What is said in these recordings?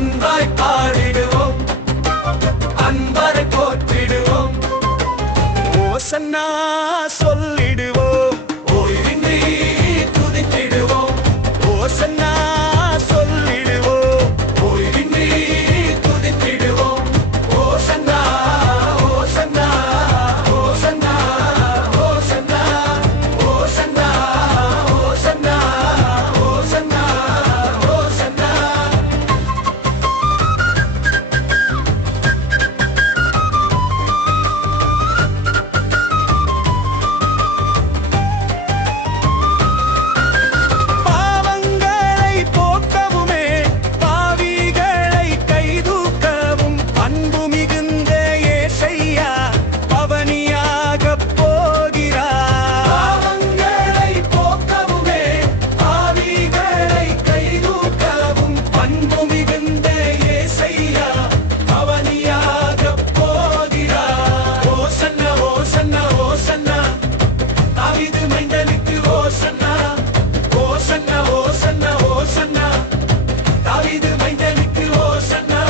அன்பாய் பாடிடுவோம், அன்பரை போற்றிடுவோம். ஓசன்னா சொல்லிடுவோம், ஓய்வின்றி துதித்திடுவோம். ஓசன்னா சொல்லிடுவோம், ஓய்வின்றி துதித்திடுவோம். ஓசன்னா ஓசன்னா ஓசன்னா ஓசன்னா ஓசன்னா ஓசன்னா ஓசன்னா ஓசன்னா. பாவங்களை போக்கவுமே பாவிகளை கைதூக்கவும் அன்பு மிகுந்த ஏசையா பவனியாகப் போகிறார். பாவங்களை போக்கவுமே பாவிகளை கைதூக்கவும் அன்பு மிகுந்த ஏசையா பவனியாகப் போகிறார். ஓசன்னா ஓசன்னா ஓசன்னா தாவீது மைந்தனுக்கு ஓசன்னா. ஓசன்னா ஓசன்னா ஓசன்னா தாவீது மைந்தனுக்கு ஓசன்னா.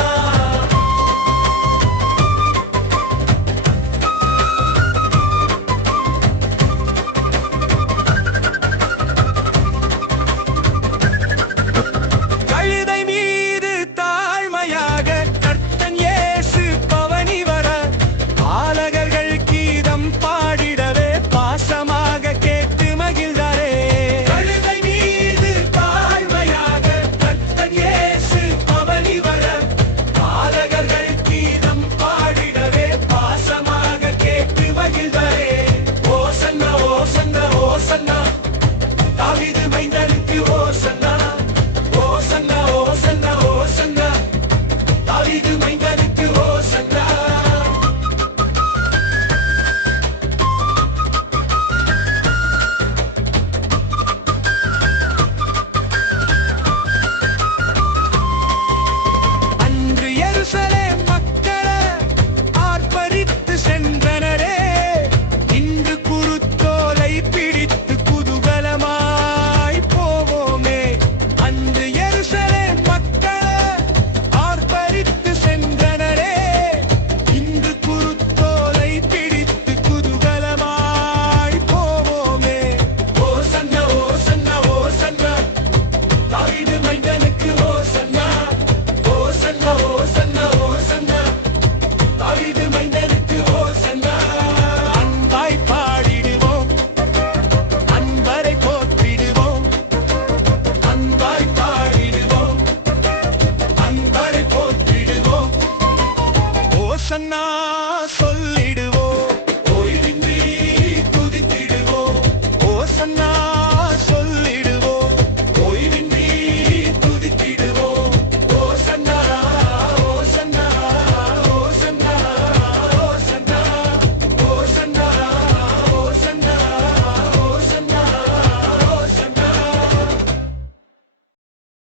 கழுதை மீது தாழ்மையாக கர்த்தன் இயேசு பவனி வர பாலகர்கள் கீதம் பாடிடவே பாசமாக கேட்டு மகிழ்ந்தாரே. கழுதை மீது தாழ்மையாக கர்த்தன் இயேசு பவனி வர பாலகர்கள் கீதம் பாடிடவே பாசமாக கேட்டு மகிழ்ந்தாரே. ஓசன்னா ஓசன்னா ஓசன்னா தாவீது மைந்தனுக்கு ஓசன்னா. ஓசன்னா ஓசன்னா ஓசன்னா தாவீது மைந்தனுக்கு ஓசன்னா. அன்று எருசலேம் மக்கள ஆர்ப்பரித்து சென்றனரே, இன்று குருத்தோலை பிடித்து குதூகலமாய் போவோமே. அன்று எருசலேம் மக்கள ஆர்ப்பரித்து சென்றனரே, இன்று குருத்தோலை பிடித்து குதூகலமாய் போவோமே. ஓசன்னா ஓசன்னா ஓசன்னா தாவீது மைந்தனுக்கு ஓசன்னா. ஓசன்னா ஓசன்னா ஓசன்னா தாவீது மைந்தனுக்கு ஓசன்னா. அன்பாய் பாடிடுவோம், அன்பரை போற்றிடுவோம். அன்பாய் பாடிடுவோம், அன்பரை போற்றிடுவோம். ஓசன்னா